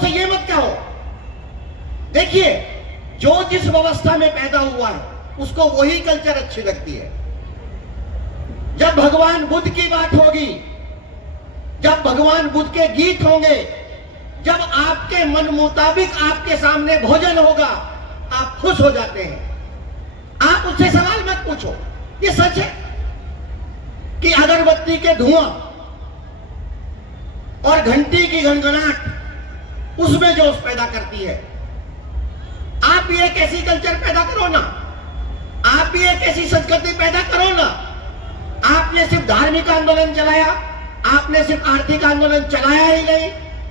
से ये मत कहो। देखिए, जो जिस व्यवस्था में पैदा हुआ है उसको वही कल्चर अच्छी लगती है। जब भगवान बुद्ध की बात होगी, जब भगवान बुद्ध के गीत होंगे, जब आपके मन मुताबिक आपके सामने भोजन होगा, आप खुश हो जाते हैं। आप उससे सवाल मत पूछो। ये सच है कि अगरबत्ती के धुआं और घंटी की घनघनाट उसमें जोश पैदा करती है। आप भी एक ऐसी कल्चर पैदा करो ना, आप भी एक ऐसी संस्कृति पैदा करो ना। आपने सिर्फ धार्मिक आंदोलन चलाया, आपने सिर्फ आर्थिक आंदोलन चलाया ही नहीं,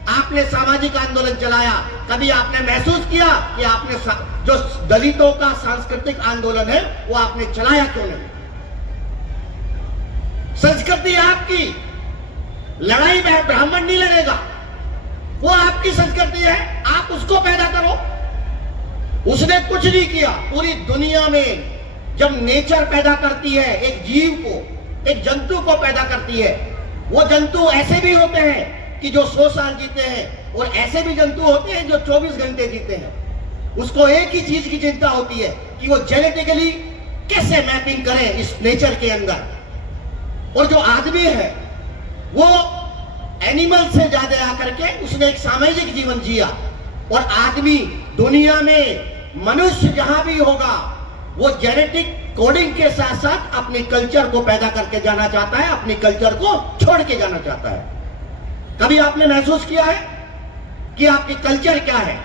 आपने सामाजिक आंदोलन चलाया। कभी आपने महसूस किया कि आपने जो दलितों का सांस्कृतिक आंदोलन है वो आपने चलाया क्यों नहीं? संस्कृति आपकी, लड़ाई में ब्राह्मण नहीं लड़ेगा, वो आपकी संस्कृति है, आप उसको पैदा करो। उसने कुछ नहीं किया। पूरी दुनिया में जब नेचर पैदा करती है एक जीव को, एक जंतु को पैदा करती है, वो जंतु ऐसे भी होते हैं कि जो 100 साल जीते हैं और ऐसे भी जंतु होते हैं जो 24 घंटे जीते हैं। उसको एक ही चीज की चिंता होती है कि वो जेनेटिकली कैसे मैपिंग करें इस नेचर के अंदर। और जो आदमी है वो एनिमल से ज्यादा आकर के उसने एक सामाजिक जीवन जिया। और आदमी दुनिया में मनुष्य जहां भी होगा वो जेनेटिक कोडिंग के साथ साथ अपने कल्चर को पैदा करके जाना चाहता है, अपने कल्चर को छोड़ के जाना चाहता है। कभी आपने महसूस किया है कि आपकी कल्चर क्या है,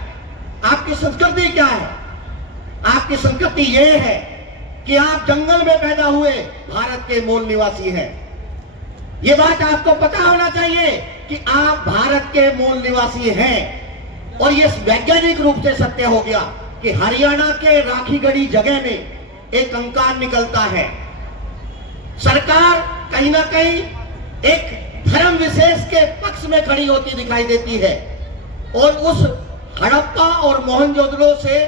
आपकी संस्कृति क्या है? आपकी संस्कृति ये है कि आप जंगल में पैदा हुए भारत के मूल निवासी हैं। ये बात आपको पता होना चाहिए कि आप भारत के मूल निवासी हैं। और ये वैज्ञानिक रूप से सत्य हो गया कि हरियाणा के राखीगढ़ी जगह में एक कंकाल निकलता है। सरकार कहीं ना कहीं एक धर्म विशेष के पक्ष में खड़ी होती दिखाई देती है। और उस हड़प्पा और मोहनजोदड़ो से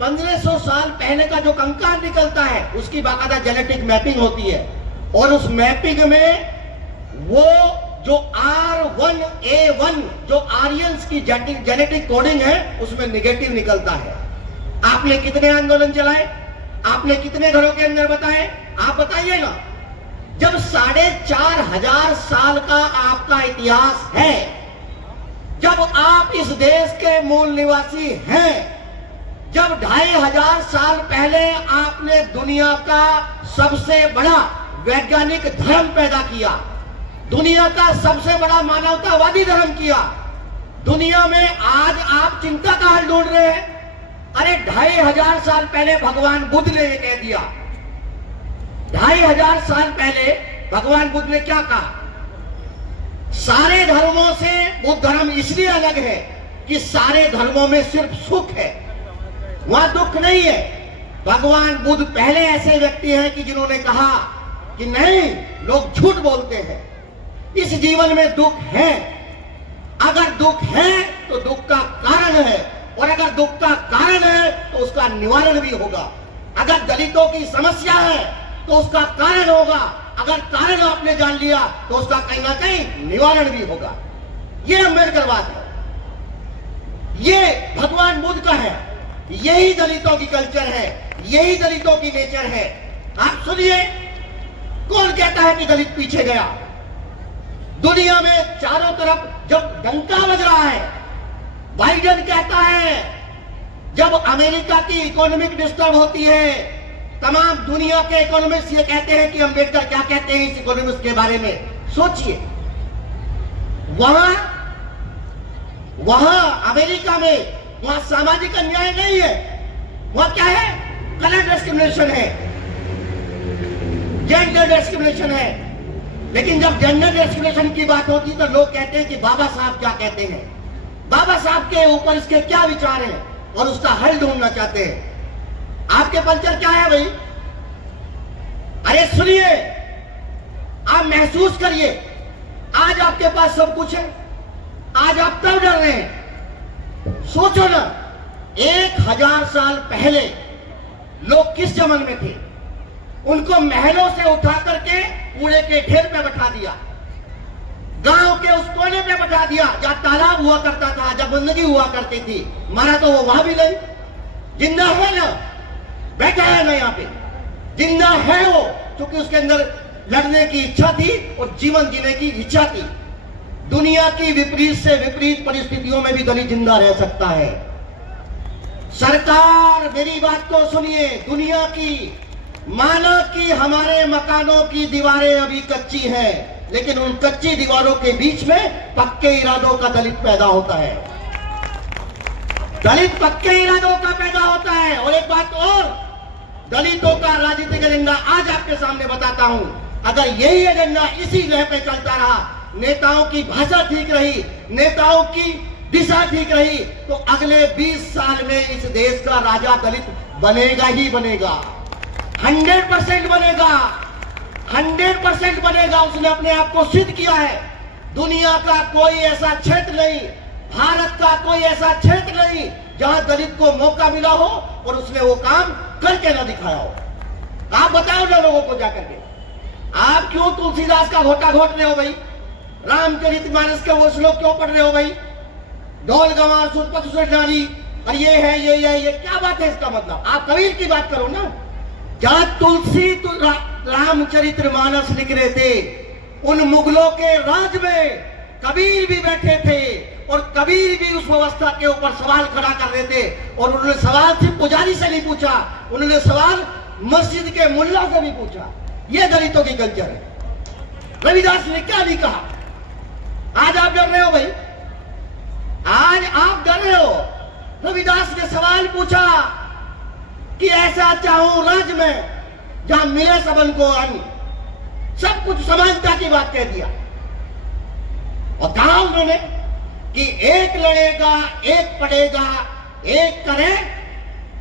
1500 साल पहले का जो कंकाल निकलता है उसकी बाकायदा जेनेटिक मैपिंग होती है। और उस मैपिंग में वो जो R1A1 जो आर्यंस की जेनेटिक कोडिंग है उसमें निगेटिव निकलता है। आपने कितने आंदोलन चलाए, आपने कितने घरों के अंदर बताए, आप बताइए ना। जब 4500 साल का आपका इतिहास है, जब आप इस देश के मूल निवासी हैं, जब 2500 साल पहले आपने दुनिया का सबसे बड़ा वैज्ञानिक धर्म पैदा किया, दुनिया का सबसे बड़ा मानवतावादी धर्म किया, दुनिया में आज आप चिंता का हल ढूंढ रहे हैं। अरे 2500 साल पहले भगवान बुद्ध ने ये कह दिया। 2500 साल पहले भगवान बुद्ध ने क्या कहा? सारे धर्मों से बुद्ध धर्म इसलिए अलग है कि सारे धर्मों में सिर्फ सुख है, वहां दुख नहीं है। भगवान बुद्ध पहले ऐसे व्यक्ति हैं कि जिन्होंने कहा कि नहीं, लोग झूठ बोलते हैं, इस जीवन में दुख है। अगर दुख है तो दुख का कारण है, और अगर दुख का कारण है तो उसका निवारण भी होगा। अगर दलितों की समस्या है तो उसका कारण होगा, अगर कारण आपने जान लिया तो उसका कहीं ना कहीं निवारण भी होगा। ये अम्बेडकरवाद है, ये भगवान बुद्ध का है, यही दलितों की कल्चर है, यही दलितों की नेचर है। आप सुनिए, कौन कहता है कि दलित पीछे गया? दुनिया में चारों तरफ जब डंका बज रहा है, बाइडेन कहता है, जब अमेरिका की इकोनॉमिक डिस्टर्ब होती है, तमाम दुनिया के इकोनॉमिस्ट ये कहते हैं कि अम्बेडकर क्या कहते हैं इस इकोनॉमिस्ट के बारे में। सोचिए, वहां अमेरिका में वहां सामाजिक अन्याय नहीं है, वहां क्या है? कलर डिस्क्रिमिनेशन है, जेंडर डिस्क्रिमिनेशन है। लेकिन जब जेंडर डिस्क्रिमिनेशन की बात होती तो लोग कहते हैं कि बाबा साहब क्या कहते हैं, बाबा साहब के ऊपर इसके क्या विचार हैं, और उसका हल ढूंढना चाहते हैं। आपके कल्चर क्या है भाई? अरे सुनिए, आप महसूस करिए, आज आपके पास सब कुछ है, आज आप तब डर रहे हैं। सोचो ना, 1000 साल पहले लोग किस जमन में थे? उनको महलों से उठा करके कूड़े के ढेर पे बैठा दिया, गांव के उस कोने पे बैठा दिया जहां तालाब हुआ करता था, जब बंदगी हुआ करती थी। मारा तो वो वहां भी नहीं, जिंदा है ना, बैठा है ना यहाँ पे, जिंदा है वो, क्योंकि उसके अंदर लड़ने की इच्छा थी और जीवन जीने की इच्छा थी। दुनिया की विपरीत से विपरीत परिस्थितियों में भी दलित जिंदा रह सकता है। सरकार मेरी बात को सुनिए, दुनिया की माना कि हमारे मकानों की दीवारें अभी कच्ची हैं, लेकिन उन कच्ची दीवारों के बीच में पक्के इरादों का दलित पैदा होता है। दलित पक्के इरादों का पैदा होता है। और एक बात और, दलितों का राजनीतिक एजेंडा आज आपके सामने बताता हूं। अगर यही एजेंडा इसी लय पे चलता रहा, नेताओं की भाषा ठीक रही, नेताओं की दिशा ठीक रही, तो अगले 20 साल में इस देश का राजा दलित बनेगा ही बनेगा। 100% बनेगा, 100% बनेगा। उसने अपने आप को सिद्ध किया है। दुनिया का कोई ऐसा क्षेत्र नहीं, भारत का कोई ऐसा क्षेत्र नहीं जहां दलित को मौका मिला हो और उसने वो काम करके ना दिखाया हो। आप बताओ ना लोगों को जाकर के, आप क्यों तुलसीदास का घोटा घोट रहे हो भाई? रामचरितमानस के वो श्लोक क्यों पढ़ रहे हो भाई? ढोल गंवार सुरपत सुरनारी, और ये है ये क्या बात है? इसका मतलब आप कबीर की बात करो ना। जहां तुलसी रामचरितमानस लिख रहे थे, उन मुगलों के राज में कबीर भी बैठे थे और कबीर भी उस व्यवस्था के ऊपर सवाल खड़ा कर रहे थे। और उन्होंने सवाल सिर्फ पुजारी से नहीं पूछा, उन्होंने सवाल मस्जिद के मुल्ला से भी पूछा। यह दलितों की कल्चर है। रविदास ने क्या नहीं कहा? आज आप डर रहे हो भाई, आज आप डर रहे हो। रविदास ने सवाल पूछा कि ऐसा चाहूं राज्य में जहां मिले सबन को अन्न, सब कुछ समानता की बात कह दिया। और कहा उन्होंने कि एक लड़ेगा एक पड़ेगा, एक करे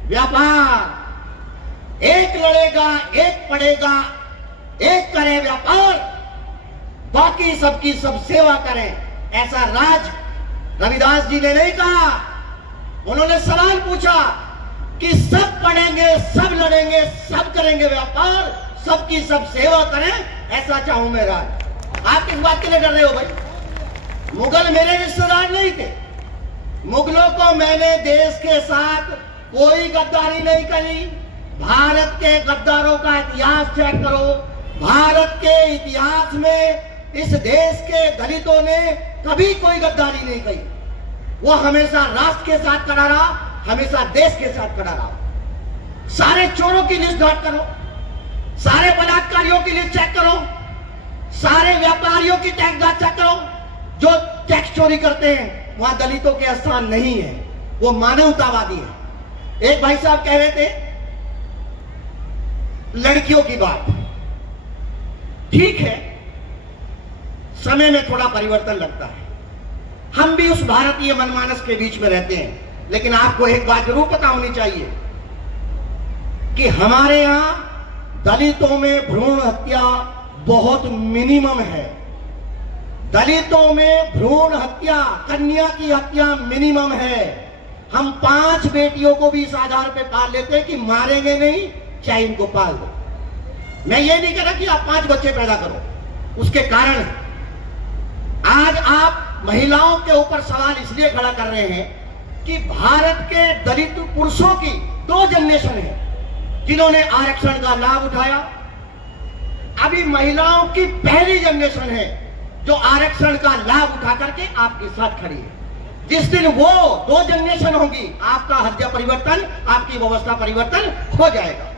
व्यापार। एक लड़ेगा एक पड़ेगा, एक करे व्यापार, बाकी सबकी सब सेवा करें। ऐसा राज रविदास जी ने नहीं कहा। उन्होंने सवाल पूछा कि सब पढ़ेंगे, सब लड़ेंगे, सब करेंगे व्यापार, सबकी सब सेवा करें, ऐसा चाहूं मैं राज। आप किस बात के लिए डर रहे हो भाई? मुगल मेरे रिश्तेदार नहीं थे। मुगलों को मैंने देश के साथ कोई गद्दारी नहीं करी। भारत के गद्दारों का इतिहास चेक करो। भारत के इतिहास में इस देश के दलितों ने कभी कोई गद्दारी नहीं की। वो हमेशा राष्ट्र के साथ खड़ा रहा, हमेशा देश के साथ खड़ा रहा। सारे चोरों की लिस्ट नोट करो, सारे बलात्कारियों की लिस्ट चेक करो, सारे व्यापारियों की टैक्स जांच चेक करो। जो टैक्स चोरी करते हैं वहां दलितों के स्थान नहीं है, वो मानवतावादी है। एक भाई साहब कह रहे थे लड़कियों की बात, ठीक है, समय में थोड़ा परिवर्तन लगता है। हम भी उस भारतीय मनमानस के बीच में रहते हैं, लेकिन आपको एक बात जरूर पता होनी चाहिए कि हमारे यहां दलितों में भ्रूण हत्या बहुत मिनिमम है। दलितों में भ्रूण हत्या, कन्या की हत्या मिनिमम है। हम 5 बेटियों को भी इस आधार पे पाल लेते हैं कि मारेंगे नहीं, चाहे इनको पाल दो। मैं ये नहीं कह रहा कि आप 5 बच्चे पैदा करो, उसके कारण आज आप महिलाओं के ऊपर सवाल इसलिए खड़ा कर रहे हैं कि भारत के दलित पुरुषों की 2 जनरेशन है जिन्होंने आरक्षण का लाभ उठाया। अभी महिलाओं की पहली जनरेशन है जो आरक्षण का लाभ उठा करके आपके साथ खड़ी है। जिस दिन वो 2 जनरेशन होगी, आपका हृदय परिवर्तन, आपकी व्यवस्था परिवर्तन हो जाएगा।